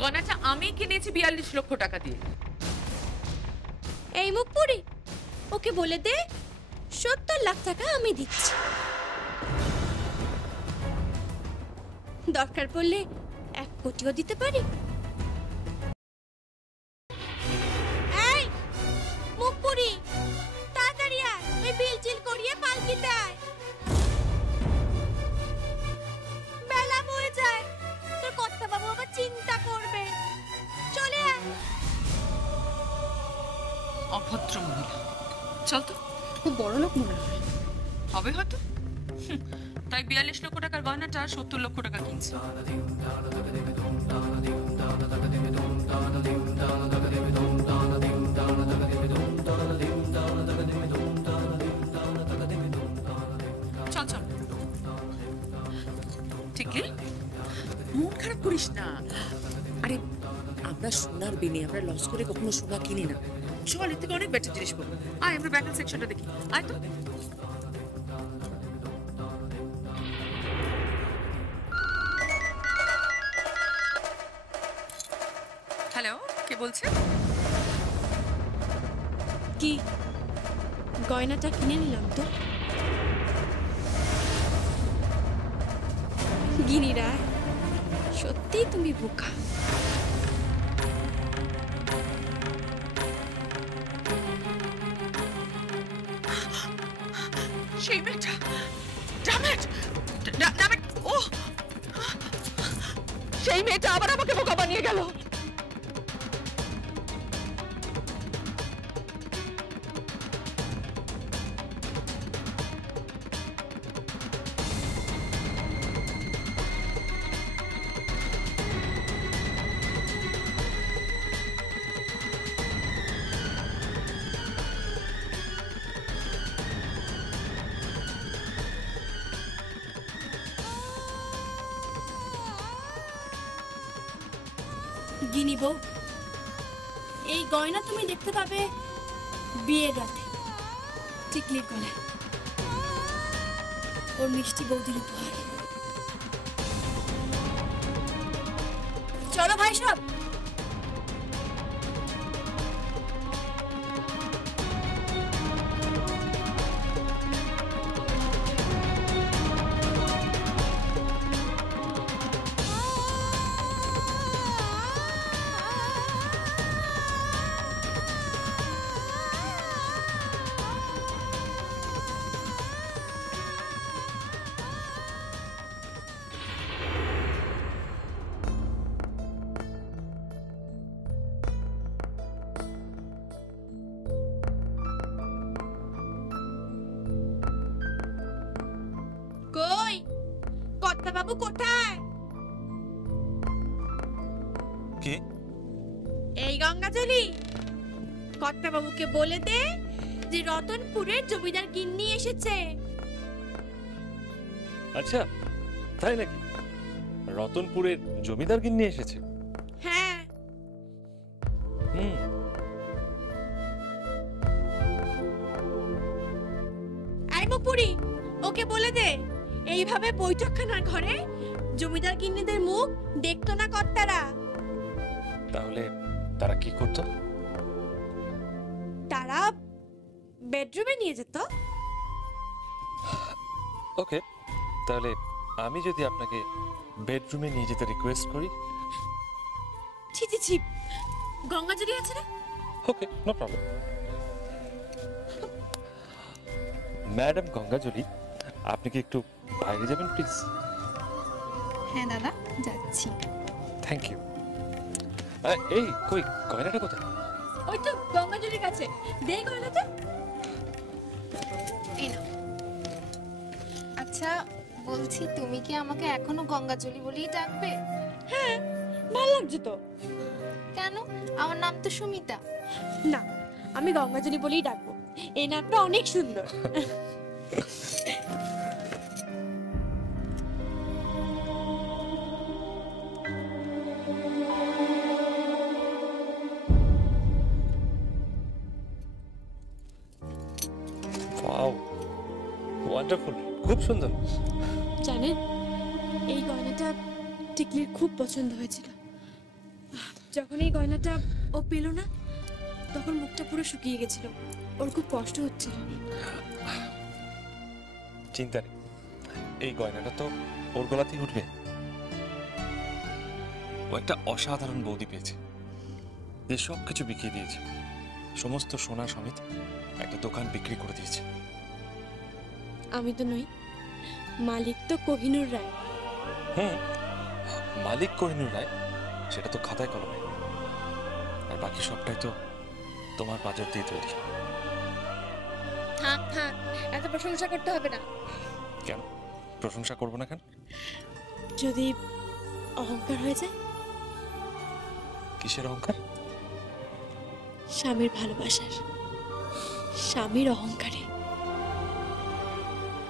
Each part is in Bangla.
গয়নাটা আমি কিনেছি 42 লক্ষ টাকা দিয়ে। এই মুখ পুরি, ওকে বলে দে 70 লাখ টাকা আমি দিচ্ছি। দরকার পড়লে 1 কোটিও দিতে পারি। এই মুখ পুরি, তাড়াতাড়ি আয়, ওই বিল চিল করিয়ে পালকিতে আয়। বেলা হয়ে যায়, তোর কর্তা বাবু আবার চিন্তা করবে। চলে আয়। অভদ্র মহিলা, চল তো। খুব বড় লোক মনে হয়। হবে হয়তো, তাই 42 লক্ষ টাকার গয়নাটা 70 লক্ষ টাকা কিনছে। চল চল। ঠিকই, মন খারাপ করিস না। আরে আমরা সোনার বিনে আমরা লস করে কখনো সোনা কিনি না। চল, এর থেকে অনেক বেটার জিনিস পাবো। আয় আমরা ব্যাকেল সেকশনটা দেখি। আয় তো। হ্যালো, কে বলছে? কি গয়নাটা কিনে নিলাম তো। গিনি রায়, সত্যি তুমি বোকা। সেই মেয়েটা, ড্যামেট, ড্যামেট, ও সেই মেয়েটা আবার আমাকে বোকা বানিয়ে গেল। গিনি বউ, এই গয়না তুমি দেখতে পাবে বিয়ের রাতে টিকলির গলায়, ওর মিষ্টি বৌদির উপহার। চলো ভাই সব। কই কর্তা বাবু কোথায়? কে? এই গঙ্গাজলি, কর্তা বাবুকে বলে দে যে রতনপুরের জমিদার গিন্নি এসেছে। আচ্ছা, তাই নাকি? রতনপুরের জমিদার গিন্নি এসেছে? হ্যাঁ। এই মুপুরি, ওকে বলে দে এইভাবে বৈঠকখানার ঘরে জমিদার গিন্নিদের মুখ দেখতো না কর্তারা। তাহলে তারা কি করত? তারা বেডরুমে নিয়ে যেত। ওকে, তাহলে আমি যদি আপনাকে বেডরুমে নিয়ে যেতে রিকোয়েস্ট করি? ছি ছি ছি, গঙ্গাজলি আছে না? Okay, no problem. Madam Gangajali, আপনি কি একটু বাইরে যাবেন প্লিজ? হ্যাঁ দাদা, যাচ্ছি। Thank you. এই কই গয়নাটা কোথায়? ওই তো গঙ্গাজলির কাছে। দে গয়নাটা। এই নাও। আচ্ছা বলছি, তুমি কি আমাকে এখনো গঙ্গাজলি বলেই ডাকবে? হ্যাঁ, ভালো লাগছে তো। কেন? আমার নাম তো সুমিতা। না, আমি গঙ্গাজলি বলেই ডাকবো। এই নামটা অনেক সুন্দর। ওয়াও, ওয়ান্ডারফুল, খুব সুন্দর। জানেন, এই গয়নাটা টিকলির খুব পছন্দ হয়েছিল। যখন এই গয়নাটা ও পেল না, তখন মুখটা পুরো শুকিয়ে গেছিল, ওর খুব কষ্ট হচ্ছিল। চিন্তা নেই, এই গয়নাটা তো ওর গলাতেই উঠবে। ও একটা অসাধারণ বৌদি পেয়েছে, যে সবকিছু বিকিয়ে দিয়েছে, সমস্ত সোনা সমেত একটা দোকান বিক্রি করে দিয়েছে। আমি তো নই, মালিক তো কোহিনূর রায়। হুম, মালিক কোহিনূর রায়, সেটা তো খাতায় কলমে, আর বাকি সবটাই তো তোমার বাজার দিয়ে তৈরি। থাক থাক, এত প্রশংসা করতে হবে না। কেন প্রশংসা করবো না কেন? যদি অহংকার হয়ে যায়? কিসের অহংকার? স্বামীর ভালোবাসার, স্বামীর অহংকারে।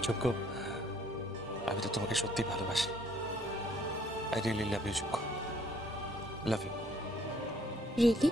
যোগ্য, আমি তো তোমাকে সত্যি ভালোবাসি। আই রিয়েলি লাভ ইউ যোগ্য, লাভ ইউ। রিয়েলি?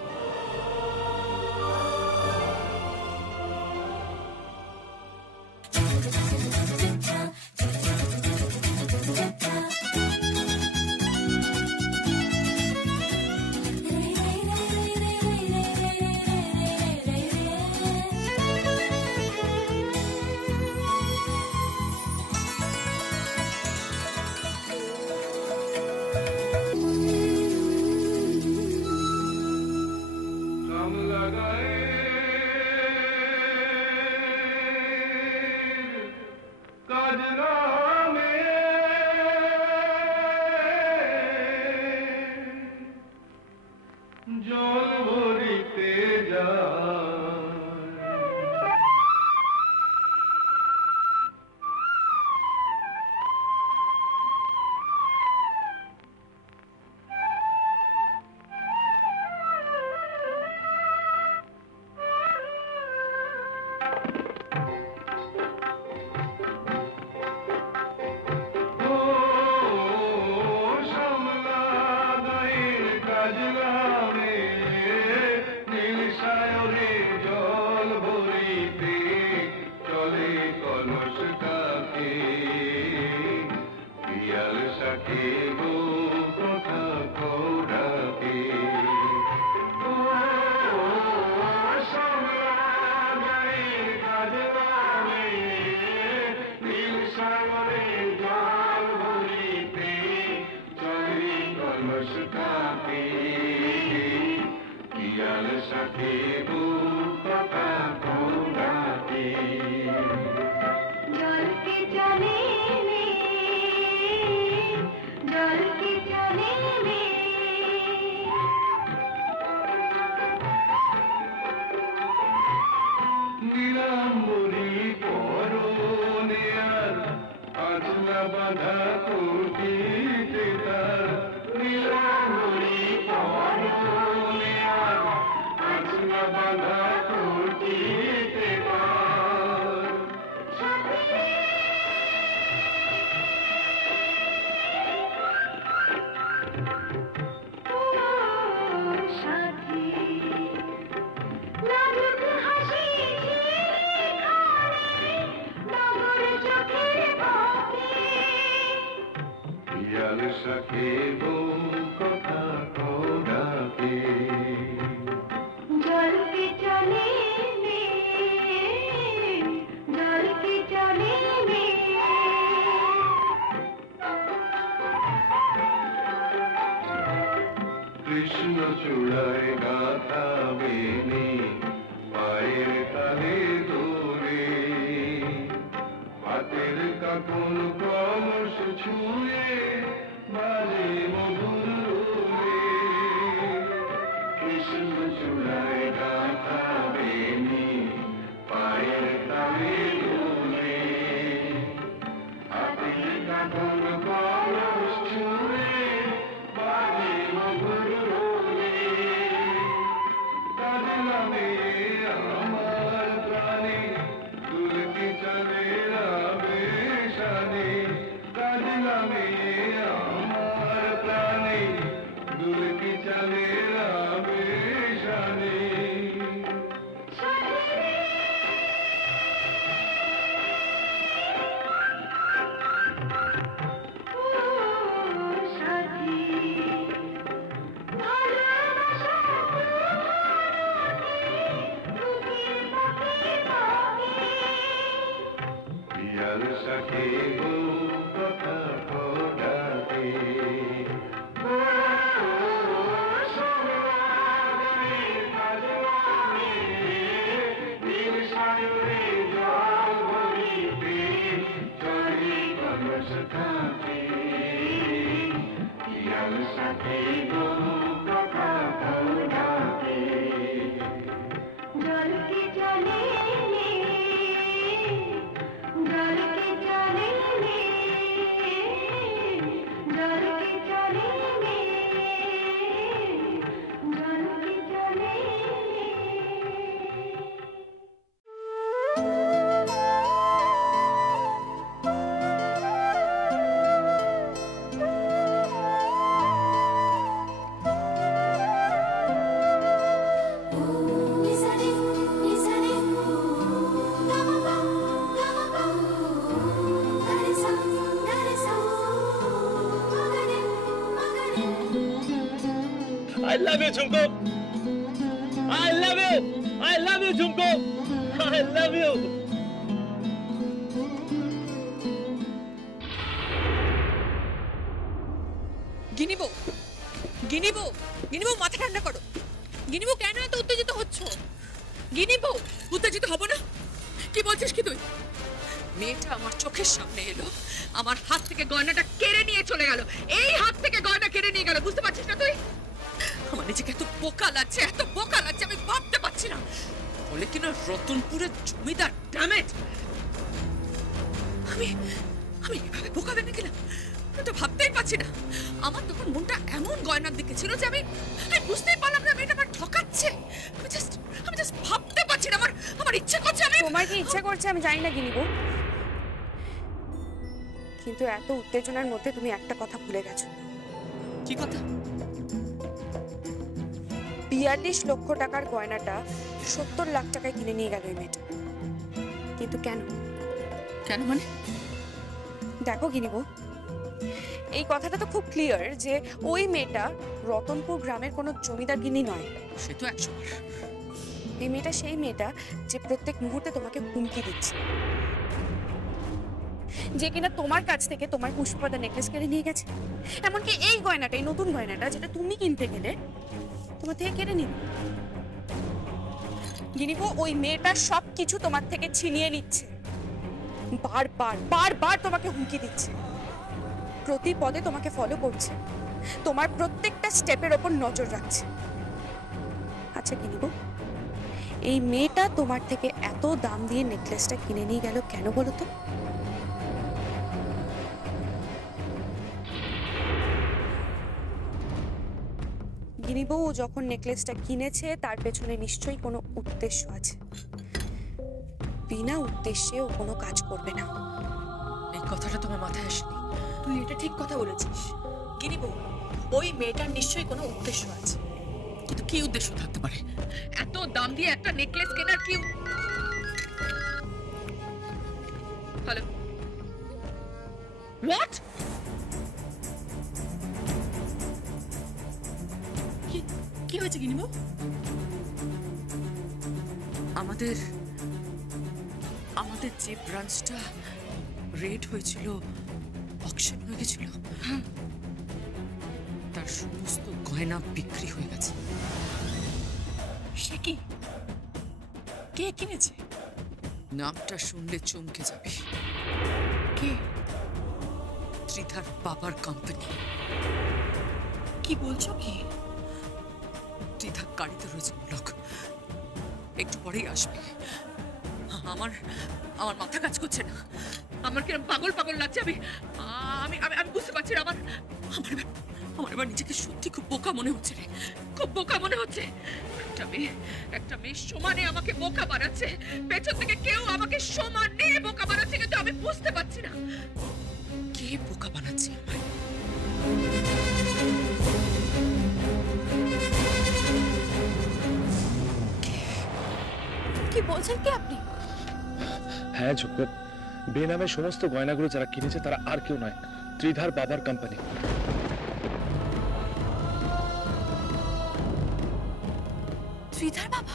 জল ভরিতে যায় পিয়াল সাথে গো কথা ডাকে I love you, Jhumko. I love you. I love you, Jhumko. I love you. গিনিবো গিনিবো গিনিবো মাথা ঠান্ডা করো। গিনিবো কেন এত উত্তেজিত হচ্ছ? গিনিবো উত্তেজিত হব না? কি বলছিস কি তুই? মেয়েটা আমার চোখের সামনে এলো, আমার হাত থেকে গয়নাটা কেড়ে নিয়ে চলে গেল। এই হাত থেকে গয়না কেড়ে নিয়ে গেল, বুঝতে পারছিস না তুই? আমার নিজেকে এত বোকা লাগছে, এত বোকা লাগছে, আমি ভাবতে পারছি না। বলে কিনা রতনপুরের জমিদার, ড্যামেট! আমি আমি এভাবে বোকা বেনে গেলাম, আমি তো ভাবতেই পারছি না। আমার তখন মনটা এমন গয়নার দিকে ছিল যে আমি বুঝতেই পারলাম না মেয়েটা আমার ঠকাচ্ছে। আমি জাস্ট ভাবতে পারছি না, আমার ইচ্ছে করছে। তোমার কি ইচ্ছা করছে আমি জানি না গিনিবো, কিন্তু এত উত্তেজনার মধ্যে তুমি একটা কথা ভুলে গেছো। কি কথা? 42 লক্ষ টাকার গয়নাটা 70 লাখ টাকায় কিনে নিয়ে গেল এই মেয়েটা। কিন্তু কেন? কেন মানে? দেখো গিনিবো, এই কথাটা তো খুব ক্লিয়ার যে ওই মেয়েটা রতনপুর গ্রামের কোনো জমিদার গিন্নি নয়। সে তো 100 বার। এই মেয়েটা সেই মেয়েটা যে প্রত্যেক মুহূর্তে তোমাকে হুমকি দিচ্ছে, যে কিনা তোমার কাছ থেকে তোমার পুষ্পপাতা নেকলেস কেড়ে নিয়ে গেছে। এমনকি এই গয়নাটা, এই নতুন গয়নাটা যেটা তুমি কিনতে গেলে তোমার থেকে কেড়ে নিল। গিনিবো, ওই মেয়েটা সবকিছু তোমার থেকে ছিনিয়ে নিচ্ছে, বারবার বারবার তোমাকে হুমকি দিচ্ছে, প্রতি পদে তোমাকে ফলো করছে, তোমার প্রত্যেকটা স্টেপের ওপর নজর রাখছে। আচ্ছা গিনিবো, এই মেয়েটা তোমার থেকে এত দাম দিয়ে নেকলেসটা কিনে নিয়ে গেল কেন বলো তো? গিনিবো, যখন নেকলেসটা কিনেছে তার পেছনে নিশ্চয়ই কোনো উদ্দেশ্য আছে। বিনা উদ্দেশ্যে ও কোনো কাজ করবে না। এই কথাটা তোমার মাথায় আসেনি? তুই এটা ঠিক কথা বলেছিস গিনিবো, ওই মেয়েটার নিশ্চয়ই কোনো উদ্দেশ্য আছে। কিন্তু কি উদ্দেশ্য থাকতে পারে? এত দাম দিয়ে একটা নেকলেস কেনার কি? Hello, what? কি হয়েছে গিনিবো? আমাদের যে ব্রাঞ্চটা রেড হয়েছিল, অকশন হয়ে গেছিল, তার সমস্ত গয়না বিক্রি হয়ে গেছে। সে কি? কে কিনেছে? নামটা শুনলে চমকে যাবে। কে? ত্রিধার বাবার কোম্পানি। কি বলছো কি? ত্রিধা গাড়িতে রয়েছে, লোক একটু পরেই আসবে। আমার মাথা কাজ করছে না, আমার কিরম পাগল পাগল লাগছে। আমি বুঝতে পারছি না। আমার এবার নিজেকে সত্যি খুব বোকা মনে হচ্ছে রে, খুব বোকা মনে হচ্ছে। একটা মেয়ে সমানে আমাকে বোকা বানাচ্ছে, পেছন থেকে কেউ আমাকে সমানে বোকা বানাচ্ছে, কিন্তু আমি বুঝতে পারছি না কে বোকা বানাচ্ছে আমায়। কি বলছেন কি আপনি? হ্যাঁ ঝুমকো, বেনামে সমস্ত গয়নাগুলো যারা কিনেছে তারা আর কেউ নয়, ত্রিধার বাবার কোম্পানি। ত্রিধার বাবা?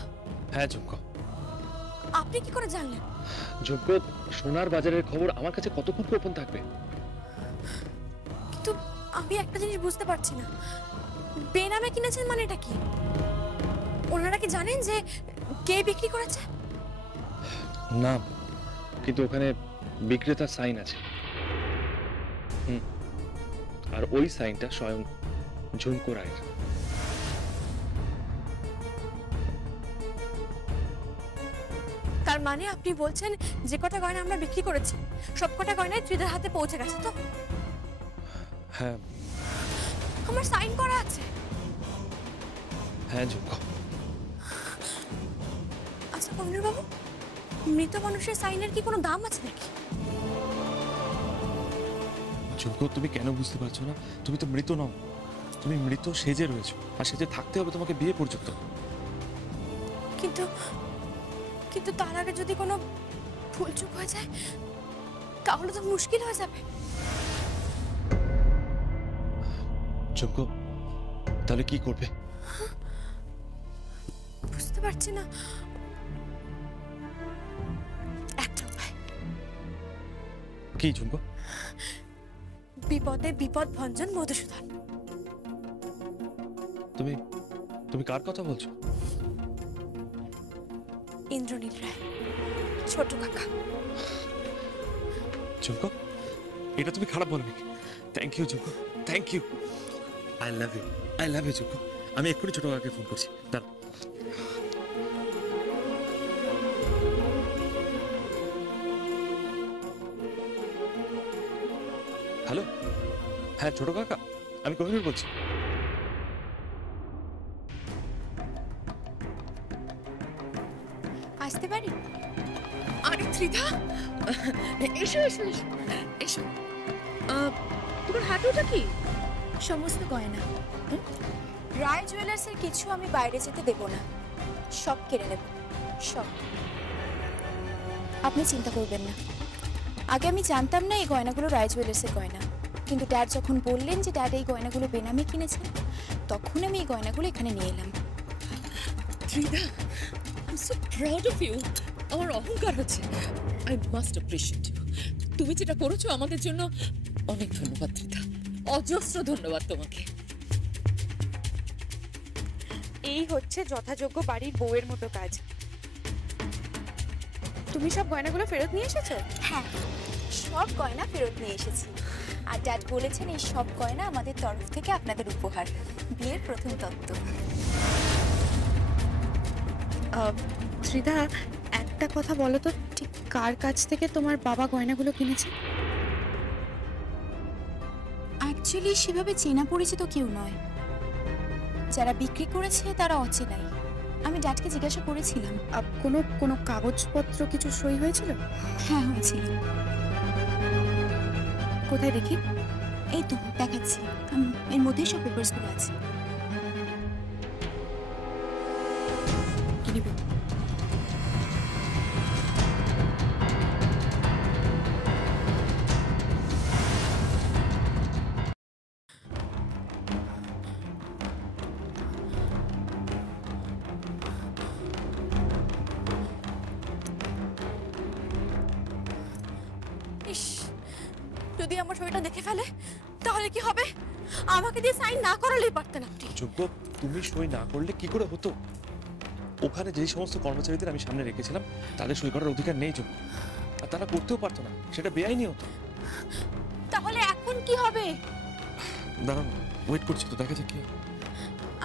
হ্যাঁ ঝুমকো। আপনি আপনি কি করে জানলেন? ঝুমকো, সোনার বাজারের খবর আমার কাছে কতক্ষণ গোপন থাকবে? কিন্তু আমি একটা জিনিস বুঝতে পারছি না, বেনামে কিনেছেন মানে এটা কি? ওনারা কি জানেন যে কে বিক্রি করেছে? না, কিন্তু ওখানে বিক্রেতার সাইন আছে। আর ওই সাইনটা স্বয়ং ঝুমকো রায়ের। তার মানে আপনি বলছেন যে কটা গয়না আমরা বিক্রি করেছি সব কটা গয়নাই ত্রিধার হাতে পৌঁছে গেছে তো? হ্যাঁ আমার সাইন করা আছে। হ্যাঁ ঝুমকো। আচ্ছা কবির বাবু, মৃত মানুষের সাইনের কি কোনো দাম আছে নাকি? ঝুমকো, তুমি কেন বুঝতে পারছো না? তুমি তো মৃত নও, তুমি মৃত সেজে রয়েছো, আর সেজে থাকতে হবে তোমাকে বিয়ে পর্যন্ত। কিন্তু কিন্তু তার আগে যদি কোনো ভুলচুক হয়ে যায় তাহলে তো মুশকিল হয়ে যাবে। ঝুমকো, তাহলে কি করবে? বুঝতে পারছি না। একটা উপায়। কি ঝুমকো? বিপদে বিপদ ভঞ্জন মধুসূদন। তুমি তুমি কার কথা বলছো? ইন্দ্রনীল রায়, ছোট কাকা। ঝুমকো, এটা তুমি খারাপ বলনি। Thank you Jhumko, thank you. I love you, I love you Jhumko. আমি এক্ষুনি ছোট কাকাকে ফোন করছি। দাঁড়াও। হ্যালো, হ্যাঁ ছোট কাকা, আমি কোহিনুর বলছি। আসতে পারি? আরে ত্রিধা, এসো এসো এসো এসো। তোমার হাতে ওটা কি? সমস্ত গয়না। রায় জুয়েলার্সের কিছু আমি বাইরে যেতে দেব না, সব কেড়ে নেব, সব। আপনি চিন্তা করবেন না। আগে আমি জানতাম না এই গয়নাগুলো রায় জুয়েলার্সের গয়না, কিন্তু ড্যাড যখন বললেন যে ড্যাড এই গয়নাগুলো বেনামে কিনেছেন, তখন আমি এই গয়নাগুলো এখানে নিয়ে এলাম। Tridha, I am so proud of you. আমার অহংকার হচ্ছে। I must appreciate you. তুমি যেটা করেছো আমাদের জন্য, অনেক ধন্যবাদ ত্রিধা, অজস্র ধন্যবাদ তোমাকে। এই হচ্ছে যথাযোগ্য বাড়ির বউয়ের মতো কাজ। তুমি সব গয়নাগুলো ফেরত নিয়ে এসেছো? হ্যাঁ, সব গয়না ফেরত নিয়ে এসেছি। আর ড্যাড বলেছেন এই সব গয়না আমাদের তরফ থেকে আপনাদের উপহার, বিয়ের প্রথম তত্ত্ব। শ্রীধা, একটা কথা বলো তো, ঠিক কার কাছ থেকে তোমার বাবা গয়নাগুলো কিনেছে? অ্যাকচুয়ালি সেভাবে চেনা পরিচিত কেউ নয়, যারা বিক্রি করেছে তারা অচেনাই। আমি ড্যাডকে জিজ্ঞাসা করেছিলাম। কোনো কোনো কাগজপত্র কিছু সই হয়েছিল? হ্যাঁ হয়েছিল। কোথায় দেখি? এই তো দেখাচ্ছি, এর মধ্যেই সব পেপারসগুলো আছে। কি নেবে? ইস, যদি আমার ছবিটা দেখে ফেলে তাহলে কি হবে? আমাকে দিয়ে সাইন না করালেই পারতেন আপনি। ঝুমকো, তুমি সই না করলে কি করে হতো? ওখানে যেই সমস্ত কর্মচারীদের আমি সামনে রেখেছিলাম তাদের সই করার অধিকার নেই ঝুমকো, আর তারা করতেও পারতো না, সেটা বেআইনি হতো। তাহলে এখন কি হবে? দাঁড়ান, ওয়েট করছি তো, দেখা যাক কি হয়।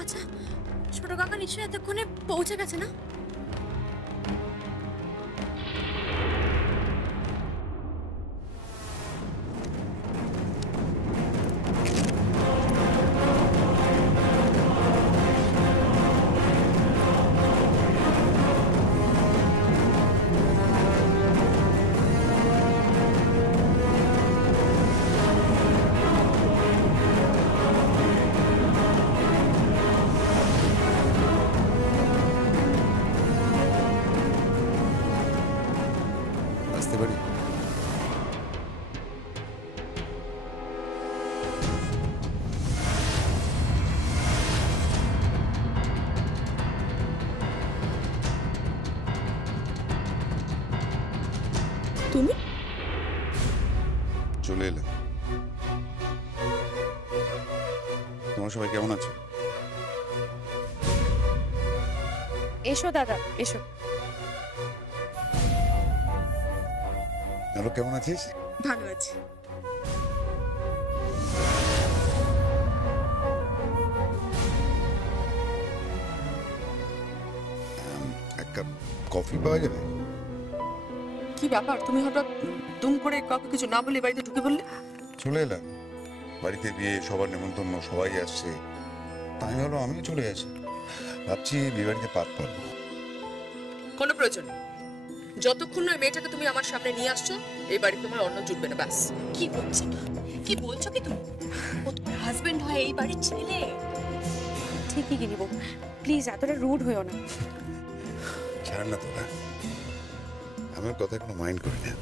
আচ্ছা, ছোট কাকা নিশ্চয়ই এতক্ষণে পৌঁছে গেছে না? চলে এলাম। তোমরা সবাই কেমন আছো? এসো দাদা, এসো। আরো কেমন আছিস? ভালো আছি। এক কাপ কফি পাওয়া যাবে? কি ব্যাপার, তুমি হঠাৎ দুম করে কাউকে কিছু না বলে বাড়িতে ঢুকে বললে? চলে এলাম, বাড়িতে বিয়ে, সবার নেমন্তন্ন, সবাই আসছে, তাই ভালো আমিও চলে আসি। ভাবছি বিয়ে বাড়িতে পাত পারবো। কোনো প্রয়োজন নেই। যতক্ষণ না মেয়েটাকে তুমি আমার সামনে নিয়ে আসছো, এই বাড়ি তোমার অন্ন জুটবে না। ব্যাস। কি বলছো, কি বলছো কি তুমি? ও তোমার হাজবেন্ড হয়, এই বাড়ির ছেলে। ঠিকই কিনিব, প্লিজ এতটা রুড হয়েও না। ছাড় না তোরা, আমার কথা কোনো মাইন্ড করি না।